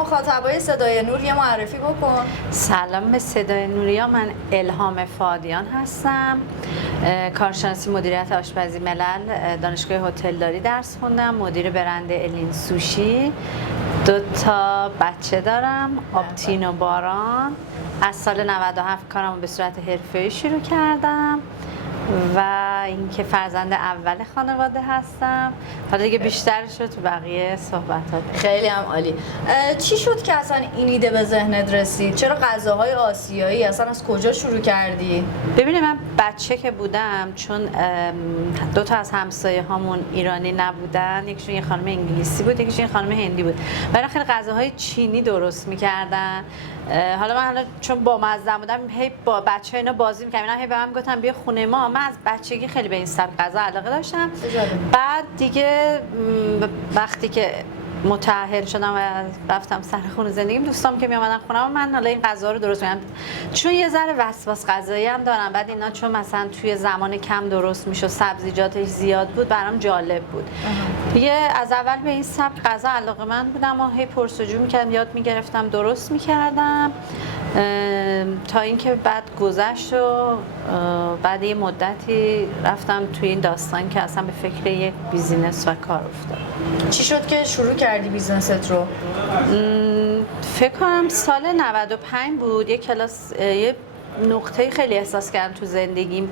مخاطبای صدای نور یه معرفی بکن. سلام به صدای نوریا، من الهام فادیان هستم. کارشناسی مدیریت آشپزی ملل دانشگاه هتلداری درس خوندم، مدیر برند الین سوشی. 2 بچه دارم، آبتین و باران. از سال 97 کارم به صورت حرفه‌ای شروع کردم و اینکه فرزند اول خانواده هستم. حالا دیگه بیشترش رو تو بقیه صحبتات. خیلی هم عالی. چی شد که اصلا این ایده به ذهنت رسید؟ چرا غذاهای آسیایی؟ اصلا از کجا شروع کردی؟ ببینید، من بچه که بودم، چون 2 از همسایه هامون ایرانی نبودن، یکیشون یه خانم انگلیسی بود، یکیشون یه خانم هندی بود، برای خیلی غذاهای چینی درست می‌کردن. حالا من چون با مزه بودم، هی با بچه‌ها اینا بازی می‌کردم، اینا هی به من گفتن بیا خونه ما. من از بچگی خیلی به این سبک غذا علاقه داشتم. بعد دیگه وقتی که متأهل شدم و رفتم سر خونه زندگیم، دوستام که میامدن خونه من حالا این غذا رو درست می‌کردم، چون یه ذره وسواس غذایی هم دارم. بعد اینا چون مثلا توی زمان کم درست میشد، سبزیجاتش زیاد بود، برام جالب بود. دیگه از اول به این سبک غذا علاقه‌مند بودم و هی پرس‌وجو می‌کردم، یاد می‌گرفتم، درست می‌کردم، تا اینکه بعد گذشت و بعد یه مدتی رفتم توی این داستان که اصلا به فکر یک بیزینس و کار افتادم. چی شد که شروع کردی بیزنست رو؟ فکر کنم سال 95 بود. یه کلاس، یه نقطه خیلی احساس کردم تو زندگیم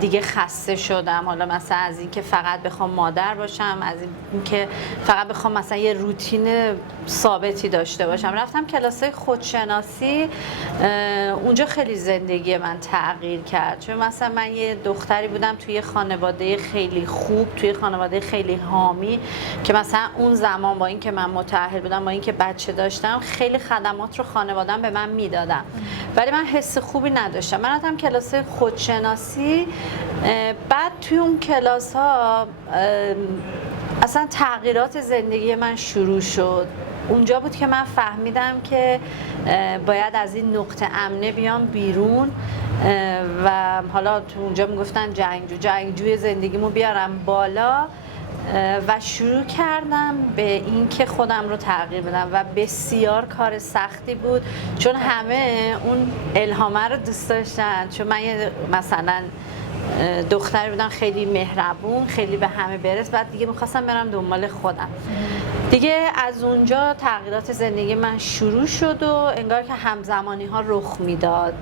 دیگه خسته شدم. حالا مثلا از اینکه فقط بخوام مادر باشم، از اینکه فقط بخوام مثلا یه روتین ثابتی داشته باشم. رفتم کلاسای خودشناسی، اونجا خیلی زندگی من تغییر کرد. چون مثلا من یه دختری بودم توی خانواده خیلی خوب، توی خانواده خیلی حامی، که مثلا اون زمان با اینکه من متأهل بودم، با اینکه بچه داشتم، خیلی خدمات رو خانواده‌ام به من میدادن، ولی من حس خوبی نداشتم. من رفتم کلاس خودشناسی. بعد توی اون کلاس ها اصلا تغییرات زندگی من شروع شد. اونجا بود که من فهمیدم که باید از این نقطه امنه بیام بیرون و حالا تو اونجا میگفتن جنگجوی زندگیمو بیارم بالا و شروع کردم به این که خودم رو تغییر بدم و بسیار کار سختی بود، چون همه اون الهامه رو دوست داشتن. چون من مثلا دختری بودم خیلی مهربون، خیلی به همه برس، بعد دیگه میخواستم برم دنبال خودم. دیگه از اونجا تغییرات زندگی من شروع شد و انگار که همزمانی ها رخ میداد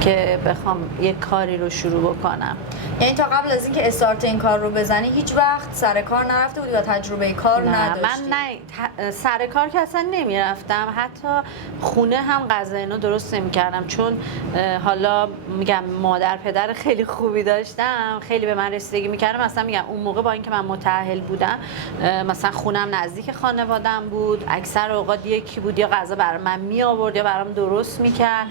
که بخوام یک کاری رو شروع بکنم. یعنی تا قبل از اینکه استارت این کار رو بزنی هیچ وقت سر کار نرفته بودی یا تجربه کار نداشتی؟ من سر کار که اصلا نمیرفتم، حتی خونه هم غذا اینو درست نمی‌کردم، چون حالا میگم مادر پدر خیلی خوبی داشتم، خیلی به من رسیدگی می‌کردم. مثلا میگم اون موقع با اینکه من متأهل بودم، مثلا خونم نزدیک خانواده‌ام بود، اکثر اوقات یکی بود یا غذا برام من می‌آورد یا برام درست می‌کرد.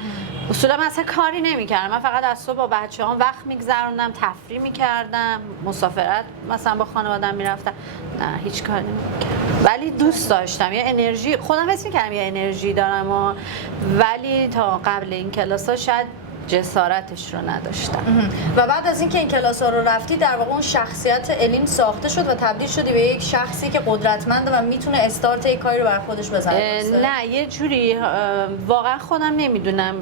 اصولا من اصلا کاری نمی‌کردم، من فقط از صبح با بچه‌هام وقت می‌گذروندم، تفریح می‌کردم، مسافرت مثلا با خانواده‌ام می‌رفتم. نه، هیچ کاری نمی‌کردم، ولی دوست داشتم. یه انرژی خودم حس می‌کردم، یه انرژی دارم ولی تا قبل این کلاس‌ها شاید جسارتش رو نداشتم. و بعد از اینکه این کلاس‌ها رو رفتی، در واقع اون شخصیت الین ساخته شد و تبدیل شدی به یک شخصی که قدرتمنده و میتونه استارت یک کاری رو بر خودش بزنه. نه، یه جوری واقعا خودم نمیدونم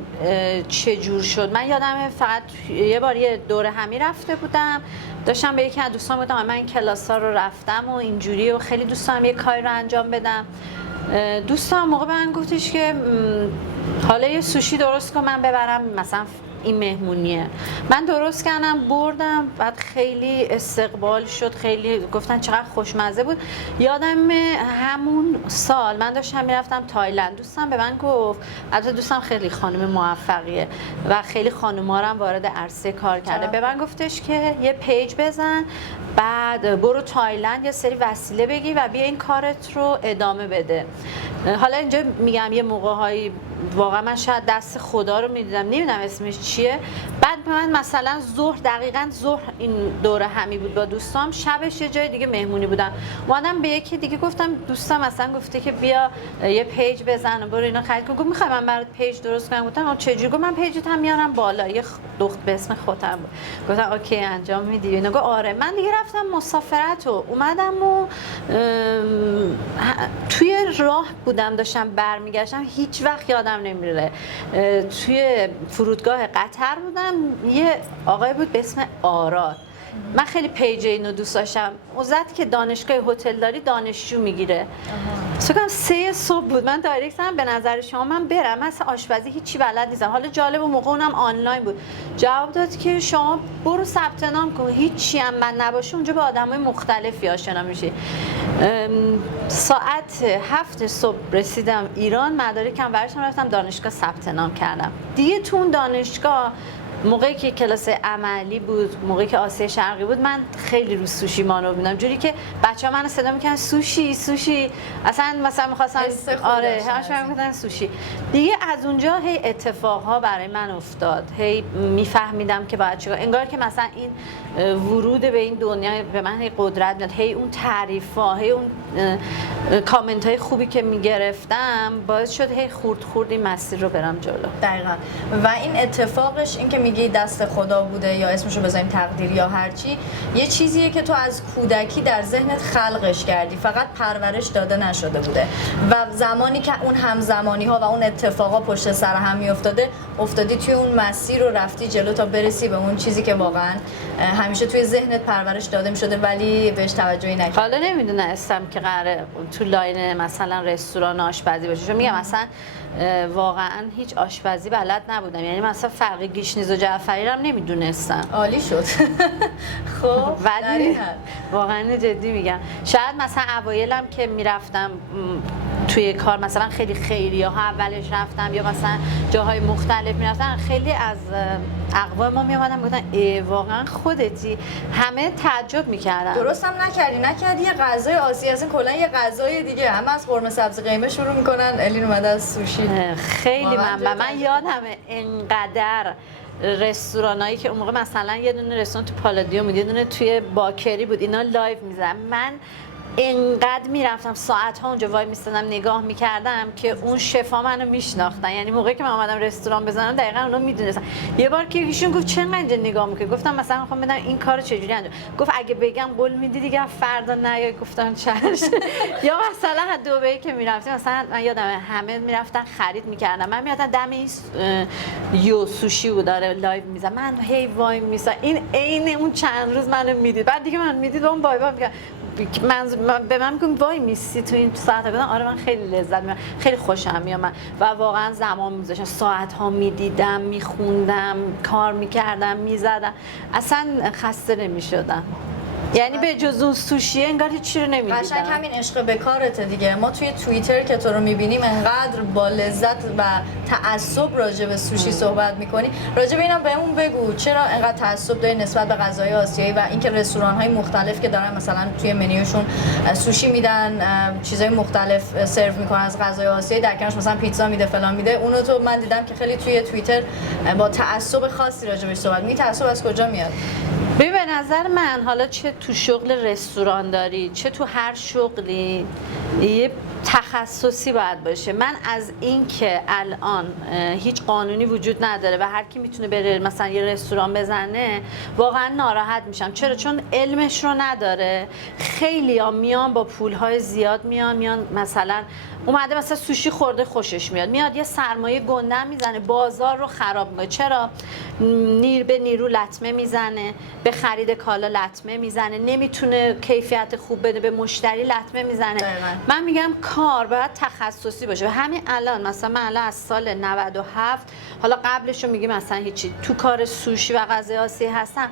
چه جور شد. من یادمه فقط یه بار یه دوره همی رفته بودم، داشتم به یکی از دوستان گفتم من این کلاس‌ها رو رفتم و اینجوری و خیلی دوست دارم یه کاری رو انجام بدم. دوستم موقع به من گفتش که حالا یه سوشی درست کن من ببرم مثلا این مهمونیه. من درست کردم بردم، بعد خیلی استقبال شد، خیلی گفتن چقدر خوشمزه بود. یادم همون سال من داشتم میرفتم تایلند، دوستم به من گفت، البته دوستم خیلی خانم موفقیه و خیلی خانوما رو هم وارد عرصه کار کرده، به من گفتش که یه پیج بزن، بعد برو تایلند یه سری وسیله بگی و بیا این کارت رو ادامه بده. حالا اینجا میگم یه موقع‌هایی واقعا من شاید دست خدا رو میدیدم، نمیدونم اسمش چیه. بعد من مثلا ظهر، دقیقاً ظهر این دوره همی بود با دوستام، شبش یه جای دیگه مهمونی بودم، اومدم به یکی دیگه گفتم دوستم مثلا گفته که بیا یه پیج بزن و برو اینا خرید کن. گفت میخوای من برات پیج درست کنم؟ گفتم چجوری؟ گفت من پیجت هم میارم بالا، یه دختر به اسم خودم بود. گفتم اوکی انجام میدی؟ اینا گفت آره. من دیگه رفتم مسافرت و اومدم و توی راه بودم داشتم برمیگشتم، هیچ وقت یادم نمیره، توی فرودگاه قطر بودم، یه آقای بود به اسم آراد. من خیلی پیج اینو دوست داشتم، اوزد که دانشگاه هتلداری دانشجو میگیره. سوگم 3 صبح بود، من دایرکت هم به نظر شما من برم، من اصلا آشپزی هیچی بلد نیستم. حالا جالب و موقع اونم آنلاین بود، جواب داد که شما برو ثبت نام کن، هیچی هم من نباشه اونجا با آدمای مختلفی آشنا میشی. ساعت 7 صبح رسیدم ایران، مدارکم برشم، رفتم دانشگاه ثبت نام کردم. دیگه تو اون دانشگاه موقعی که کلاس عملی بود، موقعی که آسیا شرقی بود، من خیلی رو سوشی مانو بودم، جوری که بچه‌ها منو صدا می‌کردن سوشی سوشی، اصلا مثلا می‌خواستم آره همش میگفتن سوشی. دیگه از اونجا هی اتفاقها برای من افتاد، هی میفهمیدم که باید چیکار، انگار که مثلا این ورود به این دنیا به من هی قدرت میداد، هی اون تعریف‌ها، هی اون کامنت‌های خوبی که می‌گرفتم باعث شد هی خورد این مسیر رو برم جلو. دقیقاً. و این اتفاقش، این که میگی دست خدا بوده یا اسمشو بذاریم تقدیر یا هرچی، یه چیزیه که تو از کودکی در ذهنت خلقش کردی، فقط پرورش داده نشده بوده و زمانی که اون همزمانی ها و اون اتفاقا پشت سر هم میافتاده، افتادی توی اون مسیر رو رفتی جلو تا برسی به اون چیزی که واقعا همیشه توی ذهنت پرورش داده میشده ولی بهش توجهی نکردی. حالا نمیدونستم که قراره تو لاین مثلا رستوران آشپزی باشه، چون میگم مثلا واقعا هیچ آشپزی بلد نبودم، یعنی مثلا فرق گیشنیز و جعفری رو هم نمیدونستم. عالی شد. خب ولی واقعا جدی میگم، شاید مثلا اوایلم که میرفتم توی کار، مثلا خیلی خیریه ها اولش رفتم یا مثلا جاهای مختلف میرفتم، خیلی از اقوام ما میامدن میگفتن ای واقعا خودتی، همه تعجب میکردن. درست هم نکردی یه غذای آسیایی، اصلا کلا یه غذای دیگه، همه از قرمه سبزی قیمه شروع میکنن، الین اومده از سوشی. خیلی من یادمه انقدر رستورانایی که اون موقع مثلا یه دونه رستوران تو پالادیوم بود، یه دونه توی باکری بود، اینا لایو میزنن، من انقدر میرفتم ساعت ها اونجا وای میستادم نگاه میکردم که اون شفا منو میشناختن، یعنی موقعی که من اومدم رستوران بزنم دقیقاً اونا میدونستن. یه بار که ایشون گفت چرا اینجا نگاه میکنی، گفتم مثلا میخوام بدم این کارو چجوری انجام، گفت اگه بگم قول میدی دیگه فردا نیای، گفتم چش. یا مثلا دبی که میرفتیم، مثلا من یادم همه میرفتن خرید میکردن، من میرفتم دم این یو سوشی بود داره لایو میزنه، من هی وای میسا، این عین اون چند روز منو میدید، بعد دیگه من میدید اون بای بای میگم، به من میگم وای میسی تو این ساعت ها، آره من خیلی لذت میبرم، خیلی خوشم میاد و واقعا زمان میذاشتم، ساعت ها میدیدم، میخوندم، کار میکردم، میزدم، اصلا خسته نمیشدم، یعنی به جز اون سوشی انگار هیچی رو نمیدیدم. قشنگ همین عشق به کارته دیگه. ما توی توییتر که تو رو میبینیم انقدر با لذت و تعصب راجع به سوشی صحبت میکنی، راجع به اینم بهمون بگو چرا انقدر تعصب داری نسبت به غذای آسیایی و اینکه رستوران‌های مختلف که دارن مثلا توی منیوشون سوشی میدن، چیزای مختلف سرو میکنن از غذای آسیایی، در کنارش مثلا پیتزا میده فلان میده، اونو تو من دیدم که خیلی توی توییتر با تعصب خاصی راجع بهش صحبت می‌کنی. تعصب از کجا میاد؟ ببین به نظر من حالا چه تو شغل رستوران داری چه تو هر شغلی یه تخصصی باید باشه. من از این که الان هیچ قانونی وجود نداره و هر کی میتونه بره مثلا یه رستوران بزنه واقعا ناراحت میشم. چرا؟ چون علمش رو نداره. خیلی ها میان با پولهای زیاد میان مثلا اومده مثلا سوشی خورده خوشش میاد یه سرمایه گنده میزنه بازار رو خراب میکنه. چرا؟ به نیرو لطمه میزنه، به خرید کالا لطمه میزنه، نمیتونه کیفیت خوب بده، به مشتری لطمه میزنه. من میگم کار باید تخصصی باشه. و همین الان مثلا من الان از سال 97 حالا قبلش رو میگیم مثلا هیچی تو کار سوشی و غذای آسیایی هستم،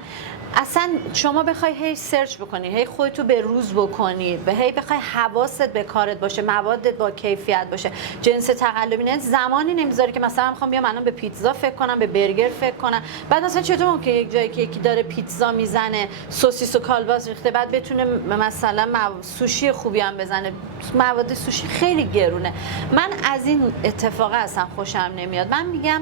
اصلا شما بخوای هی سرچ بکنی، هی خودتو به روز بکنی، به هی بخوای حواست به کارت باشه، موادت با کیفیت باشه. جنس تقلبی نه زمانی نمیذاره که مثلا میخوام بیام الان به پیتزا فکر کنم، به برگر فکر کنم. بعد مثلا چطور ممکنه یک جایی که یکی داره پیتزا میزنه، سوسیس و کالباس ریخته، بعد بتونه مثلا سوشی خوبی هم بزنه؟ مواد سوشی خیلی گرونه. من از این اتفاق اصلا خوشم نمیاد. من میگم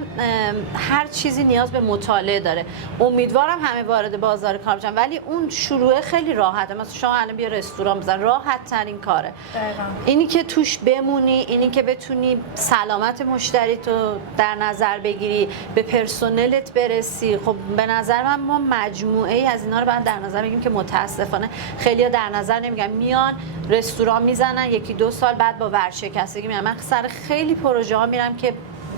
هر چیزی نیاز به مطالعه داره. امیدوارم همه وارد بازار کار بشن، ولی اون شروع خیلی راحته. مثلا شما الان بیا رستوران بزن، راحت ترین کاره. دقیقاً. اینی که توش بمونی، اینی که بتونی سلامت مشتری تو در نظر بگیری، به پرسنلت برسی. خب به نظر من ما مجموعه ای از اینا رو باید در نظر بگیریم که متاسفانه خیلی‌ها در نظر نمیگن. میان رستوران میزنن، یکی دو سال بعد با ورشکستگی میان. من سر خیلی پروژه ها میرم که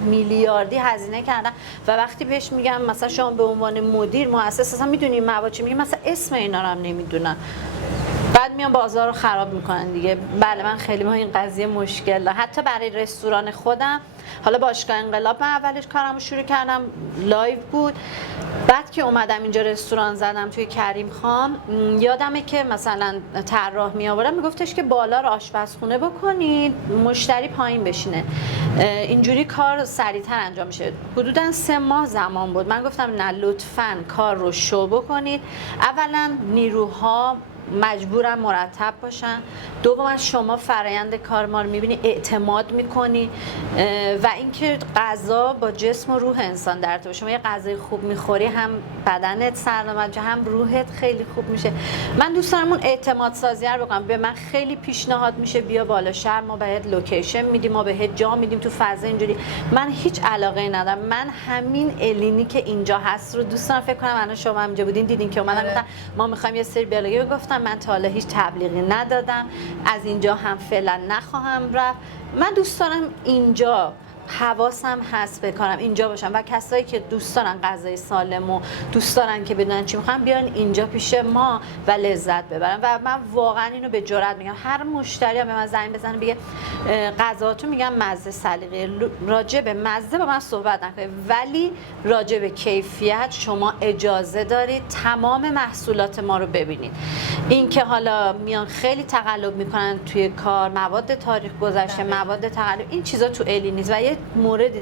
میلیاردی هزینه کردن و وقتی بهش میگم مثلا شما به عنوان مدیر مؤسسه اصلا میدونی مواد چی، میگم مثلا اسم اینا رو هم نمیدونن، بعد میان بازار رو خراب میکنن دیگه. بله من خیلی با این قضیه مشکل دارم. حتی برای رستوران خودم، حالا باشگاه انقلاب من اولش کارمو شروع کردم، لایو بود. بعد که اومدم اینجا رستوران زدم توی کریم خان، یادمه که مثلا طراح می آوردم میگفتش که بالا رو آشپزخونه بکنید، مشتری پایین بشینه، اینجوری کار سریعتر انجام میشه. حدوداً 3 ماه زمان بود. من گفتم نه لطفاً کار رو شو بکنید. اولا نیروها مجبورم مرتب باشن، دوم شما فرایند کار ما رو میبینی، اعتماد میکنی و اینکه غذا با جسم و روح انسان در تو. شما یه غذای خوب میخوری هم بدنت سلامت، هم روحت خیلی خوب میشه. من دوست دارم اون اعتماد سازی رو بکنم. به من خیلی پیشنهاد میشه بیا بالا شهر، ما بهت لوکیشن میدیم، ما بهت جا میدیم تو فضا اینجوری. من هیچ علاقه ندارم. من همین الینی که اینجا هست رو دوست دارم. فکر کنم الان شما اینجا بودین دیدین که اومدن گفتن ما میخوایم یه سری بیالوگی. گفتم من تا حالا هیچ تبلیغی ندادم، از اینجا هم فعلا نخواهم رفت. من دوست دارم اینجا حواسم هست بکنم، اینجا باشم و کسایی که دوست دارن غذای سالم و دوست دارن که بدونن چی میخوان بیان اینجا پیش ما و لذت ببرن. و من واقعا اینو به جرئت میگم. هر مشتری هم به من زنگ بزنه بگه غذاتون میگم مزه سلیقه، راجع به مزه با من صحبت نکنید، ولی راجع به کیفیت شما اجازه دارید تمام محصولات ما رو ببینید. این که حالا میان خیلی تقلب میکنن توی کار، مواد تاریخ گذشته، مواد تقلب، این چیزا تو الی نیست. و یه موردی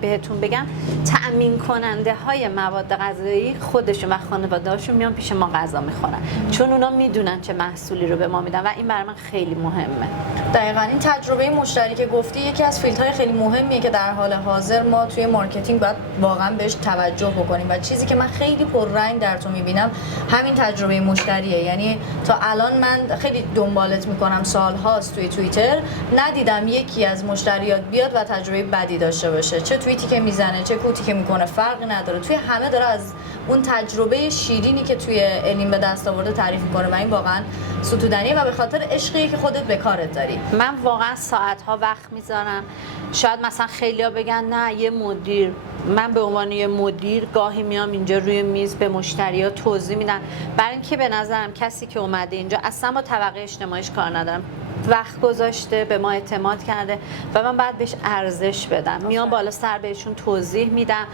بهتون بگم، تأمین کننده های مواد غذایی خودشون و خانواده‌هاشون میان پیش ما غذا میخورن، چون اونا میدونن چه محصولی رو به ما میدن و این برای من خیلی مهمه. دقیقاً این تجربه مشتری که گفتی یکی از فیلدهای خیلی مهمیه که در حال حاضر ما توی مارکتینگ باید واقعا بهش توجه بکنیم و چیزی که من خیلی پررنگ در تو میبینم همین تجربه مشتریه. یعنی تا الان من خیلی دنبالت میکنم، سالهاست توی توییتر ندیدم یکی از مشتریات بیاد و تجربه بدی داشته باشه. چه توییتی که میزنه چه کوتی که میکنه فرقی نداره، توی همه داره از اون تجربه شیرینی که توی الین به دست آورده تعریف میکنه و این واقعا ستودنیه و به خاطر عشقی که خودت به کارت داری. من واقعا ساعت‌ها وقت میذارم. شاید مثلا خیلیا بگن نه یه مدیر، من به عنوان یه مدیر گاهی میام اینجا روی میز به مشتری‌ها توضیح میدم، برای اینکه به نظرم کسی که اومده اینجا اصلا با طبقه اجتماعیش کار ندارم، وقت گذاشته، به ما اعتماد کرده و من باید بهش ارزش بدم. میام بالا سر بهشون توضیح میدم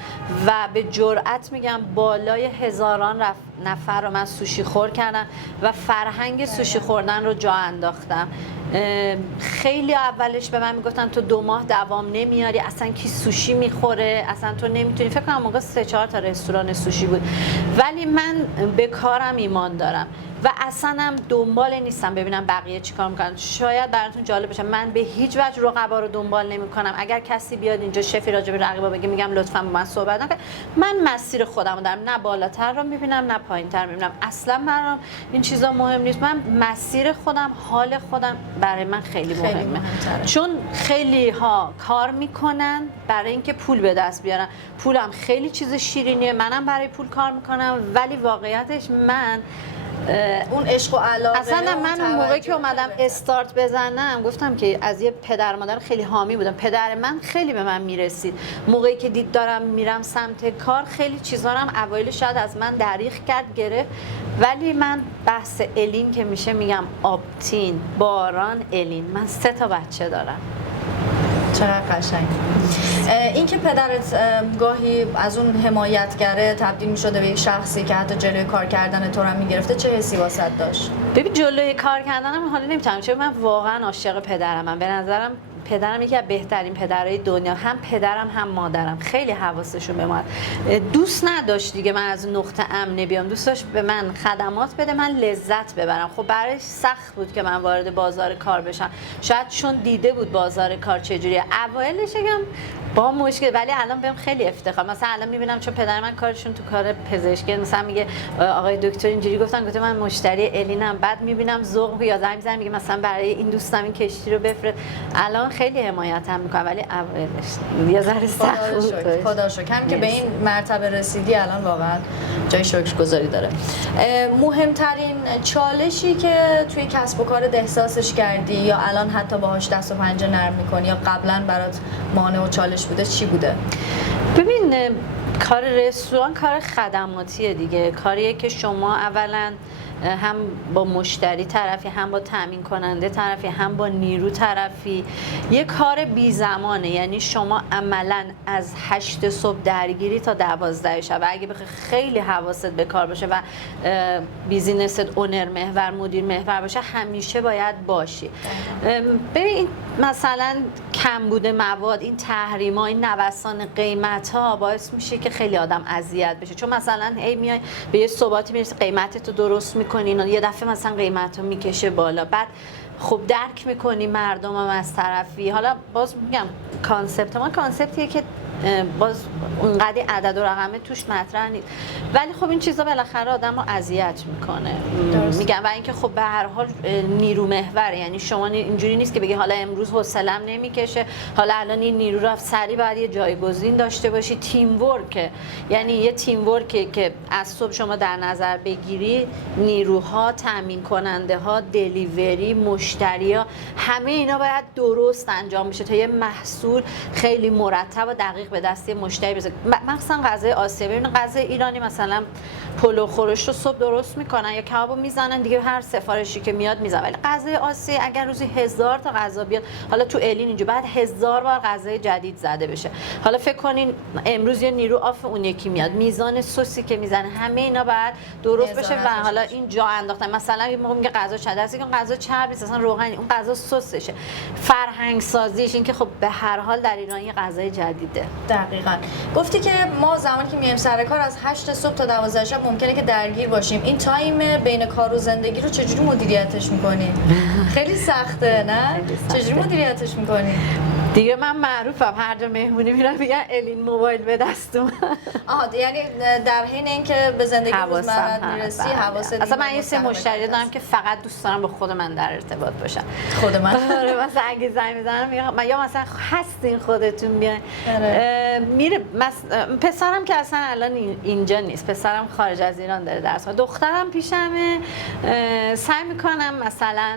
و به جرئت میگم بالای هزاران نفر رو من سوشی خور کردم و فرهنگ سوشی خوردن رو جا انداختم. خیلی اولش به من میگفتن تو 2 ماه دوام نمیاری، اصلا کی سوشی میخوره، اصلا تو نمیتونی. فکر کنم موقع 3-4 تا رستوران سوشی بود، ولی من به کارم ایمان دارم و اصلا هم دنبال نیستم ببینم بقیه چیکار میکنن. شاید براتون جالب باشه، من به هیچ وجه رقبا رو دنبال نمیکنم. اگر کسی بیاد اینجا شفی راجع به رقیبا بگه، میگم لطفا با من صحبت نکن. من مسیر خودمو دارم، نه بالاتر رو میبینم نه پایینتر میبینم. اصلا من این چیزا مهم نیست. من مسیر خودم، حال خودم برای من خیلی مهمه. چون خیلی ها کار میکنن برای اینکه پول به دست بیارن. پولم خیلی چیز شیرینیه، منم برای پول کار میکنم، ولی واقعیتش من اون عشق و علاقه اصلا من اون موقعی که اومدم استارت بزنم گفتم که از یه پدر مادر خیلی حامی بودم. پدر من خیلی به من میرسید. موقعی که دید دارم میرم سمت کار، خیلی چیزا رو هم اوایل شاید از من دریغ کرد، گرفت، ولی من بحث الین که میشه میگم آبتین، باران، الین. من 3 تا بچه دارم. چقدر قشنگ. این که پدرت گاهی از اون حمایتگره تبدیل می‌شده به یک شخصی که حتی جلوی کار کردن تو رو می‌گرفته، چه حسی واسط داشت؟ ببین جلوی کار کردنم حالا نمیتونم، چون من واقعا عاشق پدرمم. به نظرم پدرم یکی از بهترین پدرای دنیا، هم پدرم هم مادرم خیلی حواسشون به ما. دوست نداشت دیگه من از نقطه امن بیام، دوست داشت به من خدمات بده، من لذت ببرم. خب برایش سخت بود که من وارد بازار کار بشم، شاید چون دیده بود بازار کار چجوریه. اوایلش یکم با مشکل، ولی الان بهم خیلی افتخار. مثلا الان میبینم چون پدر من کارشون تو کار پزشکی، مثلا میگه آقای دکتر اینجوری گفتن من مشتری الینم، بعد میبینم ذوق یا زنگ میزنم میگه مثلا برای این دوستم این کشتی رو بفرست. الان خیلی حمایتم میکنه، ولی اولش یه ذره سخت بود. خدا شکر هم که به این مرتبه رسیدی الان واقعا جای شکرگزاری داره. مهمترین چالشی که توی کسب و کارت احساسش کردی یا الان حتی باهاش دست و پنجه نرم میکنی یا قبلا برات مانع و چالش بوده چی بوده؟ ببین کار رستوران کار خدماتیه دیگه، کاریه که شما اولا هم با مشتری طرفی، هم با تامین کننده طرفی، هم با نیرو طرفی. یه کار بی زمانه، یعنی شما عملا از 8 صبح درگیری تا 12 شب. اگه بخوای خیلی حواست به کار باشه و بیزینست اونر محور، مدیر محور باشه، همیشه باید باشی. ببین مثلا کمبود مواد، این تحریما، این نوسان قیمت ها باعث میشه که خیلی آدم اذیت بشه، چون مثلا هی میای به یه ثباتی میرسی، قیمتت رو درست میکنین و یه دفعه مثلا قیمت رو میکشه بالا، بعد خب درک میکنی مردم هم از طرفی. حالا باز میگم کانسپت ما کانسپتیه که باز اونقدر عدد و رقمه توش مطرح نیست، ولی خب این چیزا بالاخره آدم رو اذیت میکنه. میگم و اینکه خب به هر حال نیرو محور، یعنی شما اینجوری نیست که بگی حالا امروز حوصله‌ام نمیکشه، حالا الان این نیرو رو سریع باید یه جایگزین داشته باشی. تیم ورک، یعنی یه تیم ورک که از صبح شما در نظر بگیری نیروها، تامین کننده ها، دلیوری، مشتری ها، همه اینا باید درست انجام بشه تا یه محصول خیلی مرتب و دقیق به دست مشتری برسه. مثلا غذای آسیایی، ببین غذای ایرانی مثلا پلو خورش رو صبح درست میکنن یا کبابو میزنن دیگه، هر سفارشی که میاد میزنن. ولی غذای آسیایی اگر روزی 1000 تا غذا بیاد، حالا تو الین اینجا بعد 1000 بار غذای جدید زده بشه. حالا فکر کنین امروز یه نیرو آف اون یکی میاد، میزان سوسی که میزنه، همه اینا باید درست بشه و حالا این جا انداختن. مثلا یه موقع میگه غذا چرب است، این غذا چرب نیست، اصلا روغنی، اون غذا سسشه. فرهنگ سازیش این که خب به هر حال در ایران یه غذای جدیده. دقیقاً. گفتی که ما زمانی که میایم سر کار از 8 صبح تا 12 شب ممکنه که درگیر باشیم. این تایم بین کار و زندگی رو چجوری مدیریتش می‌کنی؟ خیلی سخته نه؟ چجوری مدیریتش می‌کنی؟ دیگه من معروفم، هر جا مهمونی میرم میگن الین موبایل به دست اومد. یعنی در حین اینکه به زندگی روزمرت میرسی حواست اصلا من یه سری مشتری دارم که فقط دوست دارم با خود من در ارتباط باشن. خود من مثلا اگه زنگ میزنم میگم یا مثلا هستین خودتون بیاین. میره پسرم که اصلا الان اینجا نیست، پسرم خارج از ایران داره درس می‌خونه، دخترم پیشمه. سعی میکنم مثلا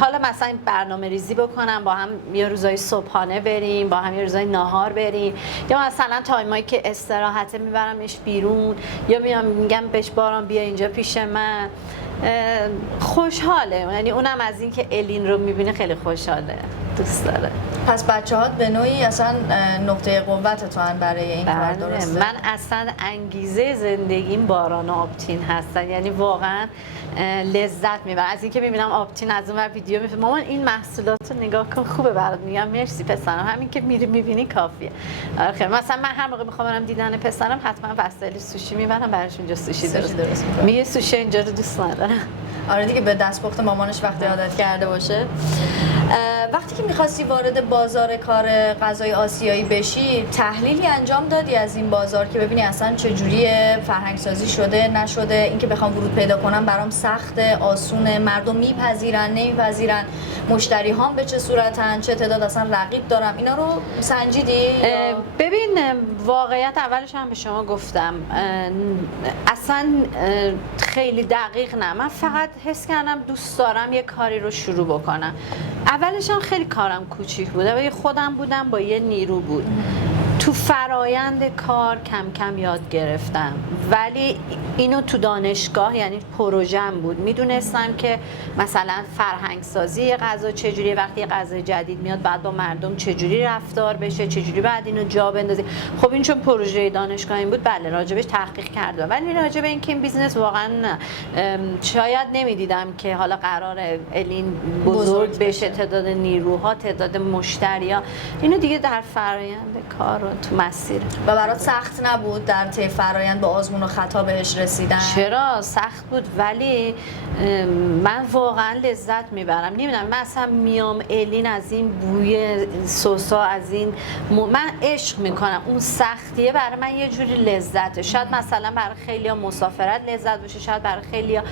حالا مثلا برنامه ریزی بکنم، با هم یه روزای صبحانه بریم، با هم یه روزای ناهار بریم، یا مثلا تایمایی که استراحته میبرمش بیرون، یا میگم بهش باران بیا اینجا پیش من. خوشحاله، یعنی اونم از این که الین رو میبینه خیلی خوشحاله، دوست داره. پس بچه‌هات به نوعی اصلا نقطه قوت تو ان برای این کار، درسته؟ من اصلا انگیزه زندگیم باران و آپتین هستن، یعنی واقعا لذت میبرم از اینکه میبینم آپتین از اون ویدیو میفرسته مامان این محصولات رو نگاه کن خوبه برات، میگم مرسی پسرم، همین که میری میبینی کافیه. آره مثلا من هر موقع میخوام برم دیدن پسرم حتما وسایل سوشی میبرم براش اونجا سوشی درست میگه سوشی اینجا رو دوست ندارم. آره دیگه به دستپخت مامانش وقتی عادت کرده باشه. وقتی که می‌خواستی وارد بازار کار غذای آسیایی بشی، تحلیلی انجام دادی از این بازار که ببینی اصلا چجوریه، فرهنگ سازی شده نشده، اینکه بخوام ورود پیدا کنم برام سخته، آسونه، مردم میپذیرن نمیپذیرن، مشتری هام به چه صورتن، چه تعداد اصلا رقیب دارم، اینا رو سنجیدی؟ ببین واقعیت اولش هم به شما گفتم، اصلا خیلی دقیق نه، من فقط حس کردم دوست دارم یه کاری رو شروع بکنم. اولش هم خیلی کارم کوچیک بود، ولی خودم بودم با یه نیرو بود. تو فرایند کار کم کم یاد گرفتم، ولی اینو تو دانشگاه یعنی پروژم بود. میدونستم که مثلا فرهنگ سازی یه غذا چجوریه، وقتی یه غذا جدید میاد بعد با مردم چجوری رفتار بشه، چجوری بعد اینو جا بندازی. خب این چون پروژه دانشگاهی بود بله راجبش تحقیق کردم، ولی راجب اینکه این بیزنس واقعا شاید نمیدیدم که حالا قرار الین بزرگ بشه، تعداد نیروها، تعداد مشتریا، اینو دیگه در فرایند کار و تو مسیر. و برات سخت نبود در طی فرایند با آزمون و خطا بهش رسیدن؟ چرا سخت بود، ولی من واقعا لذت میبرم. نمیدونم من اصلا میام الین از این بوی سوسا، از این من عشق میکنم. اون سختیه برای من یه جوری لذته. شاید مثلا برای خیلیا مسافرت لذت باشه، شاید برای خیلیا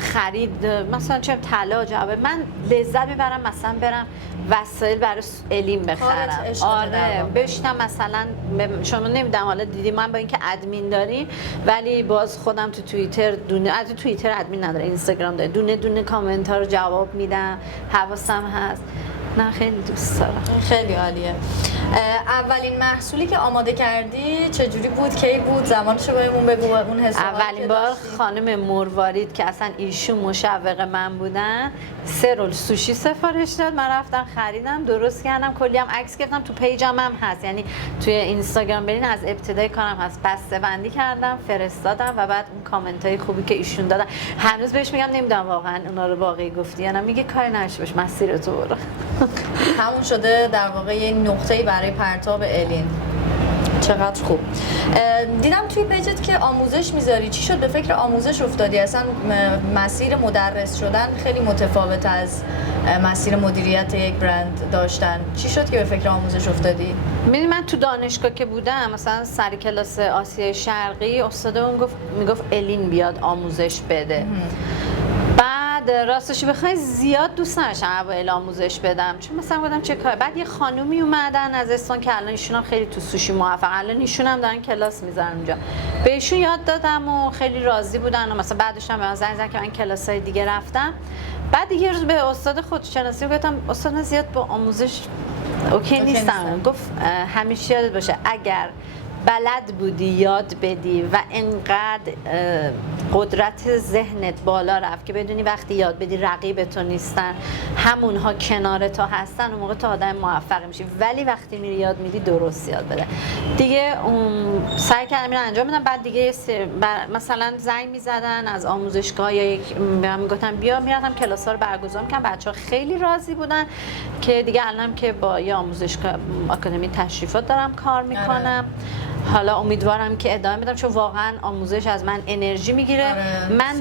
خرید مثلا چه طلا جعبه. من لذت میبرم مثلا برم وسایل برای الین بخرم. آره بشتم مثلا شما نمیدونم حالا دیدی من با اینکه ادمین داریم ولی باز خودم تو توییتر از توییتر ادمین نداره، اینستاگرام داره، دونه دونه کامنت ها رو جواب میدم، حواسم هست. نه خیلی دوست دارم. خیلی عالیه. اولین محصولی که آماده کردی چجوری بود؟ کی بود؟ زمانشو بهمون بگو. اون حسابی اولین بار خانم مروارید که اصلا ایشون مشوق من بودن 3 رول سوشی سفارش داد، من رفتم خریدم، درست کردم، کلی هم عکس گرفتم، تو پیجم هم هست، یعنی توی اینستاگرام برین از ابتدای کارم هست. بسته بندی کردم فرستادم و بعد اون کامنت های خوبی که ایشون دادن هنوز بهش میگم نمیدونم واقعا اونا رو واقعی گفتی یا نه، میگه کاری نشه باش مسیرتو برو. همون شده در واقع یه نقطه‌ای برای پرتاب الین. چقدر خوب. دیدم توی پیجت که آموزش میذاری، چی شد به فکر آموزش افتادی؟ اصلا مسیر مدرس شدن خیلی متفاوت از مسیر مدیریت یک برند داشتن. چی شد که به فکر آموزش افتادی؟ میدونی من تو دانشگاه که بودم مثلا سر کلاس آسیای شرقی استاد اون میگفت الین بیاد آموزش بده. بعد راستش بخوای زیاد دوست نداشتم اوایل آموزش بدم، چون مثلا گفتم چه کار. بعد یه خانومی اومدن از استان که الان ایشون هم خیلی تو سوشی موفق، الان ایشون هم دارن کلاس میذارن اونجا، بهشون یاد دادم و خیلی راضی بودن و مثلا بعدش هم به من زنگ زدن که من کلاسای دیگه رفتم. بعد دیگه روز به استاد خودشناسی گفتم استاد زیاد با آموزش اوکی نیستم. گفت همیشه یادت باشه اگر بلد بودی یاد بدی و انقدر قدرت ذهنت بالا رفت که بدونی وقتی یاد بدی رقیب تو نیستن، همونها کنار تو هستن، اون موقع تو آدم موفق میشی. ولی وقتی میری یاد میدی درست یاد بده. دیگه سعی کردم اینو انجام بدم. بعد دیگه مثلا زنگ میزدن از آموزشگاه یا بهم میگفتن بیا، میرفتم کلاس‌ها رو برگزار می‌کردم، بچه‌ها خیلی راضی بودن که دیگه الانم که با یه آموزشگاه آکادمی تشریفات دارم کار میکنم. حالا امیدوارم که ادامه بدم چون واقعا آموزش از من انرژی میگیره. من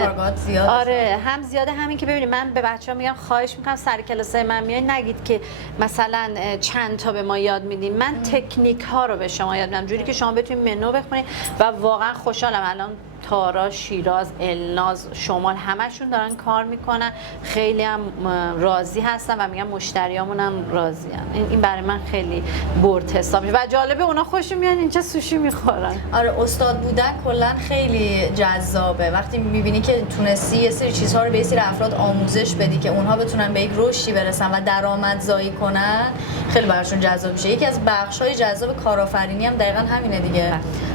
کارگاه زیاده. آره هم زیاده، همین که ببینید من به بچه‌ها میگم خواهش میکنم سر کلاسای من میایین نگید که مثلا چند تا به ما یاد میدین، من تکنیک ها رو به شما یاد میدم جوری که شما بتونید منو بخونید و واقعا خوشحالم. الان تارا، شیراز، الناز، شمال همشون دارن کار میکنن، خیلی هم راضی هستن و میگم مشتریامون هم راضی هم. این برای من خیلی برد حساب میشه و جالبه اونا خوششون میاد اینجا سوشی میخورن. آره استاد بودن کلا خیلی جذابه وقتی میبینی که تونستی یه سری چیزها رو به یه سری افراد آموزش بدی که اونها بتونن به یک رشدی برسن و درآمدزایی کنن، خیلی براشون جذاب میشه. یکی از بخش‌های جذاب کارآفرینی هم دقیقاً همینه دیگه.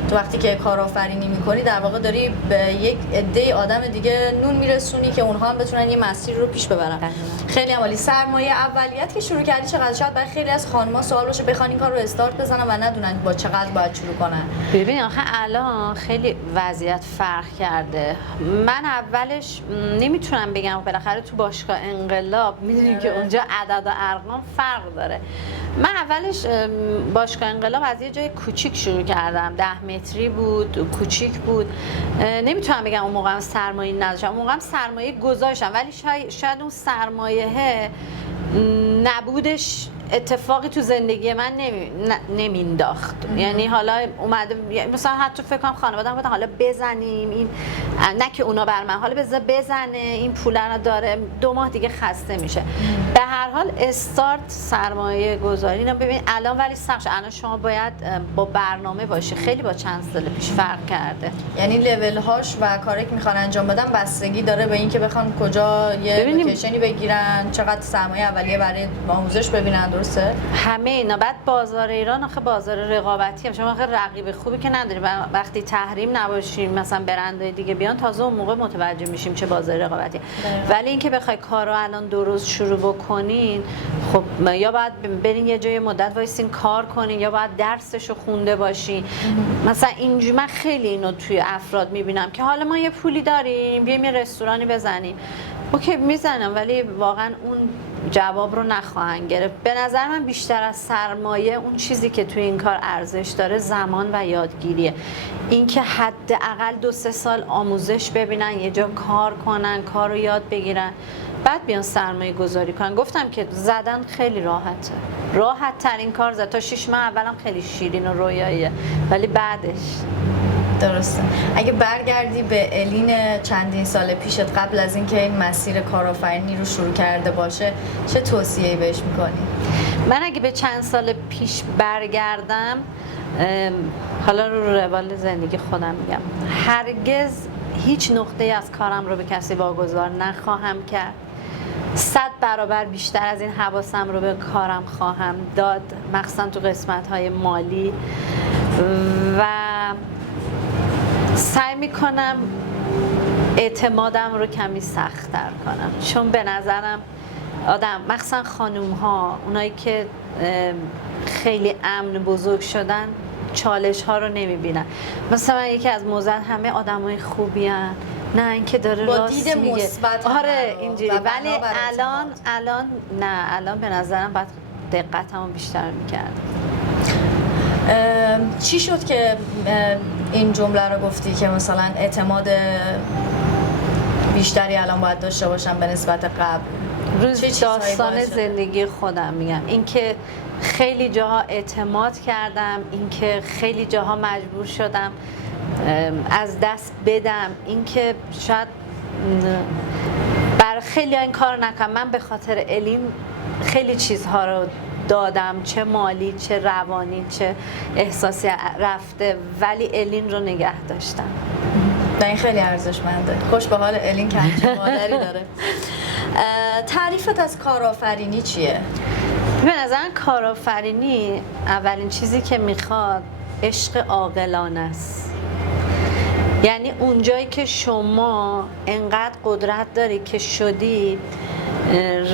تو وقتی که کارآفرینی میکنی در واقع داری به یک عده آدم دیگه نون میرسونی که اونها هم بتونن یه مسیر رو پیش ببرن. خیلی عالی. سرمایه اولیت که شروع کردی چقدر؟ شاید برای خیلی از خانم‌ها سوال باشه بخوان این کار رو استارت بزنن و ندونن با چقدر باید شروع کنن. ببین آخه الان خیلی وضعیت فرق کرده. من اولش نمیتونم بگم، بالاخره تو باشگاه انقلاب میدونی که اونجا عدد و ارقام فرق داره. من اولش باشگاه انقلاب از یه جای کوچیک شروع کردم، 10 متری بود، کوچیک بود. نمیتونم بگم اون موقع سرمایه نداشتم، اون موقع سرمایه گذاشتم ولی شاید اون سرمایه نبودش اتفاقی تو زندگی من نمینداخت. یعنی حالا اومده مثلا حتی فکر کنم خانواده‌ام گفتن حالا بزنیم این، نه که اونا بر من، حالا بذار بزنه این پول رو داره 2 ماه دیگه خسته میشه. به هر حال استارت سرمایه گذاری رو ببین الان ولی سخت. الان شما باید با برنامه باشی، خیلی با چند سال پیش فرق کرده. یعنی لول هاش و کاری که میخوان انجام بدن بستگی داره به اینکه بخوان کجا یه لوکیشنی بگیرن، چقدر سرمایه اولیه برای آموزش ببینن درسته؟ همه اینا. بعد بازار ایران آخه بازار رقابتیه، شما آخه رقیب خوبی که نداری. وقتی تحریم نباشیم مثلا برندهای دیگه بیان، تازه اون موقع متوجه میشیم چه بازار رقابتیه. ولی اینکه بخوای کارو الان درست شروع بکنین، خب یا باید برین یه جای مدت وایسین کار کنین، یا باید درسشو خونده باشین. مثلا اینجوری من خیلی اینو توی افراد میبینم که حالا ما یه پولی داریم بیایم یه رستورانی بزنیم، اوکی میزنم، ولی واقعا اون جواب رو نخواهن گرفت. به نظر من بیشتر از سرمایه اون چیزی که توی این کار ارزش داره زمان و یادگیریه. اینکه حداقل 2-3 سال آموزش ببینن، یه جا کار کنن، کار رو یاد بگیرن، بعد بیان سرمایه گذاری کنن. گفتم که زدن خیلی راحته، راحت ترین کار زد. تا 6 ماه اولم خیلی شیرین و رویاییه، ولی بعدش درسته. اگه برگردی به الین چندین سال پیشت، قبل از اینکه این مسیر کارآفرینی رو شروع کرده باشه، چه توصیه‌ای بهش می‌کنی؟ من اگه به چند سال پیش برگردم، حالا رو روال زندگی خودم میگم، هرگز هیچ نقطه از کارم رو به کسی واگذار نخواهم کرد. 100 برابر بیشتر از این حواسم رو به کارم خواهم داد، مخصوصا تو قسمت‌های مالی، و سعی میکنم اعتمادم رو کمی سخت‌تر کنم، چون به نظرم آدم، مخصوصا خانوم ها، اونایی که خیلی امن بزرگ شدن، چالش ها رو نمیبینن. مثلا یکی از موزه همه آدمای خوبی هن. نه اینکه داره راست میگه، آره اینجوری، ولی الان به نظرم باید دقتمو بیشتر میکردم. چی شد که این جمله رو گفتی که مثلا اعتماد بیشتری الان باید داشته باشم به نسبت قبل؟ روز داستان زندگی خودم میگم، اینکه خیلی جاها اعتماد کردم، اینکه خیلی جاها مجبور شدم از دست بدم، اینکه شاید برای خیلی این کار نکنم. من به خاطر الین خیلی چیزها رو دادم، چه مالی، چه روانی، چه احساسی رفته، ولی الین رو نگه داشتم. این خیلی ارزشمنده. خوش به حال الین که همچین مادری داره. تعریفت از کارآفرینی چیه؟ به نظر کارآفرینی اولین چیزی که میخواد عشق عاقلانه است. یعنی اونجایی که شما انقدر قدرت داری که شدی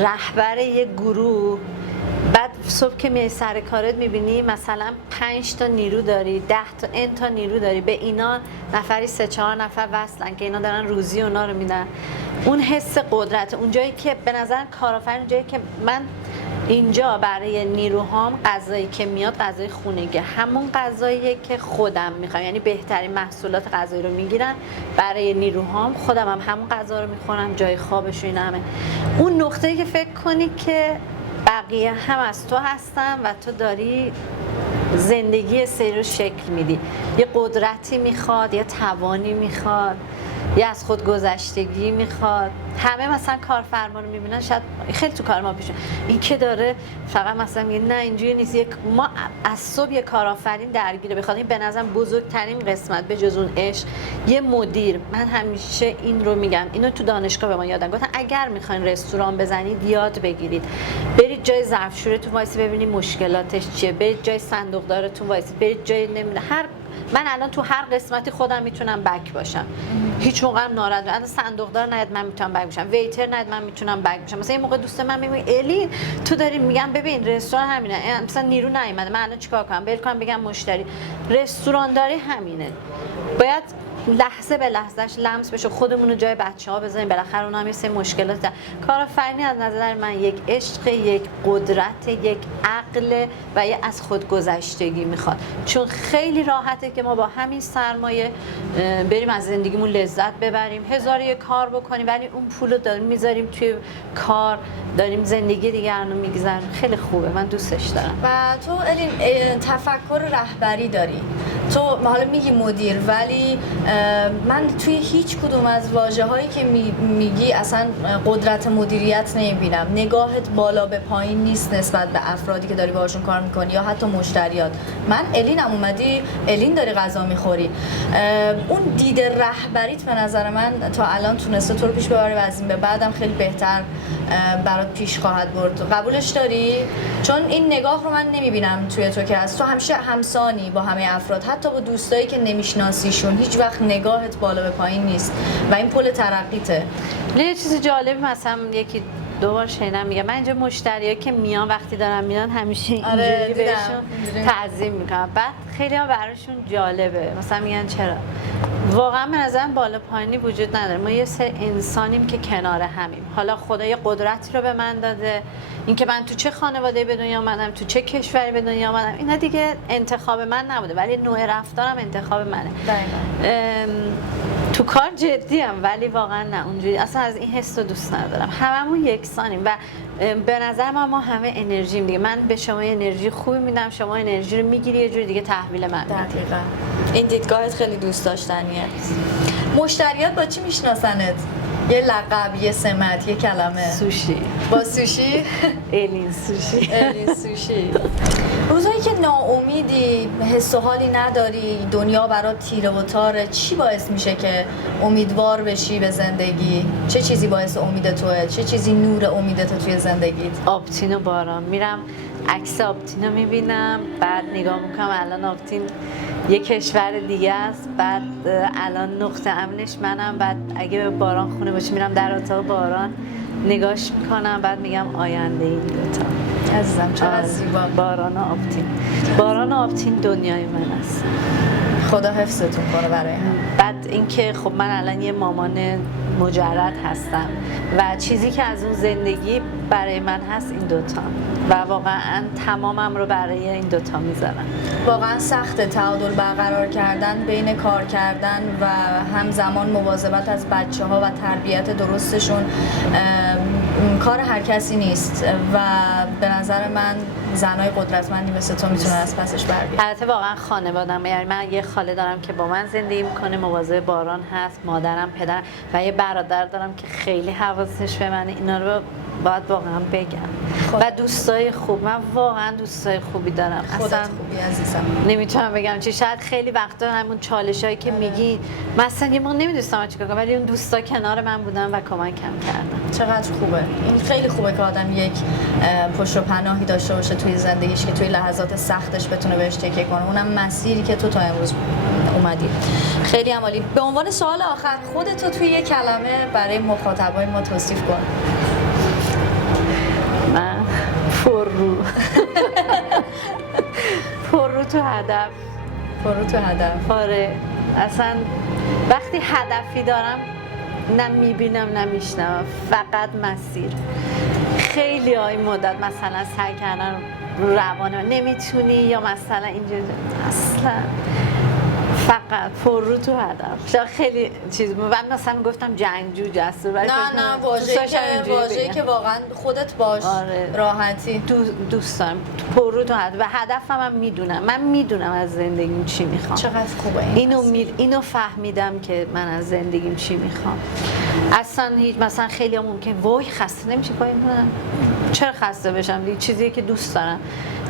رهبر یک گروه، بعد صبح که میای سر کارت میبینی مثلا 5 تا نیرو داری، 10 تا ان تا نیرو داری، به اینا نفری 3-4 نفر وصلن که اینا دارن روزی اونا رو میدن. اون حس قدرت، اونجایی که به نظر کارآفرین، اونجایی که من اینجا برای نیروهام غذایی که میاد غذای خونگی، همون غذاییه که خودم میخوام، یعنی بهترین محصولات غذایی رو میگیرن برای نیروهام، خودم هم همون غذا رو میخورم، جای خوابش و این همه. اون نقطه‌ای که فکر کنی که بقیه هم از تو هستن و تو داری زندگی سری رو شکل میدی، یه قدرتی میخواد، یه توانی میخواد، یه از خود گذشتگی میخواد. همه مثلا کارفرما رو میبینن، شاید خیلی تو کار ما پیش این که داره فقط مثلا میگه نه اینجوری نیست. ما از صبح یه کارآفرین درگیره، بخواد این به نظرم بزرگترین قسمت به جز اون عشق، یه مدیر. من همیشه این رو میگم، اینو تو دانشگاه به ما یادن گفتن اگر میخواین رستوران بزنید یاد بگیرید، برید جای ظرفشورتون وایسی ببینید مشکلاتش چیه، برید جای صندوقدارتون وایسی، برید جای نمیدونم من الان تو هر قسمتی خودم میتونم بک باشم، هیچ موقع هم ناراحت نشم. صندوقدار نید من میتونم بک باشم، ویتر نید من میتونم بک باشم. مثلا یه موقع دوست من میگه الی تو داری، میگم ببین رستوران همینه، مثلا نیرو نیومده من الان چیکار کنم؟ بلکم بگم مشتری، رستوران داری همینه، باید لحظه به لحظهش لمس بشه، خودمون رو جای بچه‌ها بذاریم، بالاخره اونها هم یه سری مشکلات دارن. کارآفرینی از نظر من یک عشق، یک قدرت، یک عقل و یک از خودگذشتگی میخواد، چون خیلی راحته که ما با همین سرمایه بریم از زندگیمون لذت ببریم، هزار یک کار بکنیم، ولی اون پول رو داریم میذاریم توی کار، داریم زندگی دیگران رو میگذرونیم. خیلی خوبه، من دوستش دارم. و تو الین تفکر رهبری داری، تو حالا میگی مدیر، ولی من توی هیچ کدوم از واژه‌هایی که میگی اصلا قدرت مدیریت نمیبینم. نگاهت بالا به پایین نیست نسبت به افرادی که داری باهاشون کار میکنی یا حتی مشتریات. من الینم اومدی الین داری غذا میخوری، اون دید رهبریت به نظر من تا الان تونسته تو رو پیش ببره و از این به بعدم خیلی بهتر برات پیش خواهد برد. قبولش داری؟ چون این نگاه رو من نمیبینم توی تو که از تو همیشه همسانی با همه افراد، حتی با دوستایی که نمیشناسیشون هیچ وقت نگاهت بالا به پایین نیست و این پل ترقیته. یه چیز جالبی مثلا یکی دو بار شنیدم میگه من اینجا مشتریایی که میان وقتی دارن میان همیشه اینجوری بهشون تعظیم میکنم، بعد خیلی هم براشون جالبه، مثلا میگن چرا. واقعا به نظرم بالا پایینی وجود نداره، ما یه سری انسانیم که کنار همیم. حالا خدا یه قدرتی رو به من داده، اینکه من تو چه خانواده به دنیا آمدم، تو چه کشوری به دنیا آمدم، اینا دیگه انتخاب من نبوده، ولی نوع رفتارم انتخاب منه. تو کار جدیم ولی واقعا نه اونجوری، اصلا از این حس رو دوست ندارم. هممون یکسانیم و به نظر ما همه انرژیم دیگه. من به شما انرژی خوبی میدم، شما انرژی رو میگیری یه جوری دیگه تحویل من میدی. دقیقاً. این دیدگاهت خیلی دوست داشتنیه. مشتریات با چی میشناسنت؟ یه لقب، یه سمت، یه کلمه؟ سوشی. با سوشی؟ الین سوشی. الین سوشی. روزایی که ناامیدی، حس و حالی نداری، دنیا برات تیره و تاره، چی باعث میشه که امیدوار بشی به زندگی؟ چه چیزی باعث امید توئه؟ چه چیزی نور امیدت توی زندگیت؟ آبتین و باران. میرم عکس آبتین رو میبینم، بعد نگاه میکنم الان آبتین یه کشور دیگه است، بعد الان نقطه امنش منم، بعد اگه به باران خونه باشه میرم در اتاق باران نگاش میکنم، بعد میگم آینده این دوتا. عزیزم چقدر زیبا. باران و آبتین. باران و آبتین دنیای من است. خدا حفظتون کنه برای هم. بعد اینکه خب من الان یه مامان مجرد هستم و چیزی که از اون زندگی برای من هست این دوتا و واقعا تمامم رو برای این دوتا میذارم. واقعا سخته تعادل برقرار کردن بین کار کردن و همزمان مواظبت از بچه‌ها و تربیت درستشون کار هر کسی نیست و به نظر من زنای قدرتمندی مثل تو میتونن از پسش بر بیان. البته واقعا خانواده‌ام، یعنی من یه خاله دارم که با من زندگی میکنه، مواظب باران هست، مادرم، پدرم و یه برادر دارم که خیلی حواسش به منه. اینا رو باید واقعا بگم. و دوستای خوب، من واقعا دوستای خوبی دارم. خودت خوبی عزیزم. نمیتونم بگم چی، شاید خیلی وقتا همون چالشایی که میگی مثلا یه موقع نمیدونستم چیکار کنم، ولی اون دوستا کنار من بودن و کمکم کردن. چقدر خوبه. این خیلی خوبه که آدم یک پشت و پناهی داشته باشه توی زندگیش که توی لحظات سختش بتونه بهش تکیه کنه. اونم مسیری که تو تا امروز اومدی. خیلی عالی. به عنوان سوال آخر خودت رو توی یک کلمه برای مخاطبای ما توصیف کن. من پررو. پررو تو هدف. پررو تو هدف. آره. اصلا وقتی هدفی دارم نه میبینم نه میشنوم، فقط مسیر. خیلی های مدت مثلا سعی کردن رو روانه نمیتونی یا مثلا اینجوری اصلا فقط پررو تو هدف. شاید خیلی چیز من مثلا گفتم جنگجو جسور، ولی نه واژه‌ای که واقعا خودت باش. آره. راحتی دوست دارم پررو تو هدف و هدفم هم میدونم. من میدونم از زندگیم چی میخوام. چقدر خوبه اینو فهمیدم که من از زندگیم چی میخوام. اصلا هیچ مثلا خیلی هم ممکن وای خسته نمیشه پایین بودن، چرا خسته بشم؟ دیگه چیزی که دوست دارم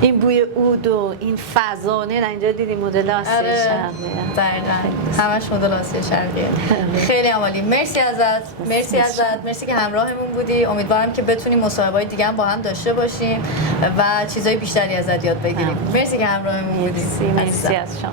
این بوی عود و این فضا. نه اینجا دیدی مدل آسیای شرقیه. دقیقاً همش مدل آسیای شرقیه. خیلی عالی. مرسی ازت. مرسی که همراهمون بودی. امیدوارم که بتونیم مصاحبه‌های دیگه هم با هم داشته باشیم و چیزای بیشتری ازت یاد بگیریم. مرسی که همراهمون بودی. مرسی از شما.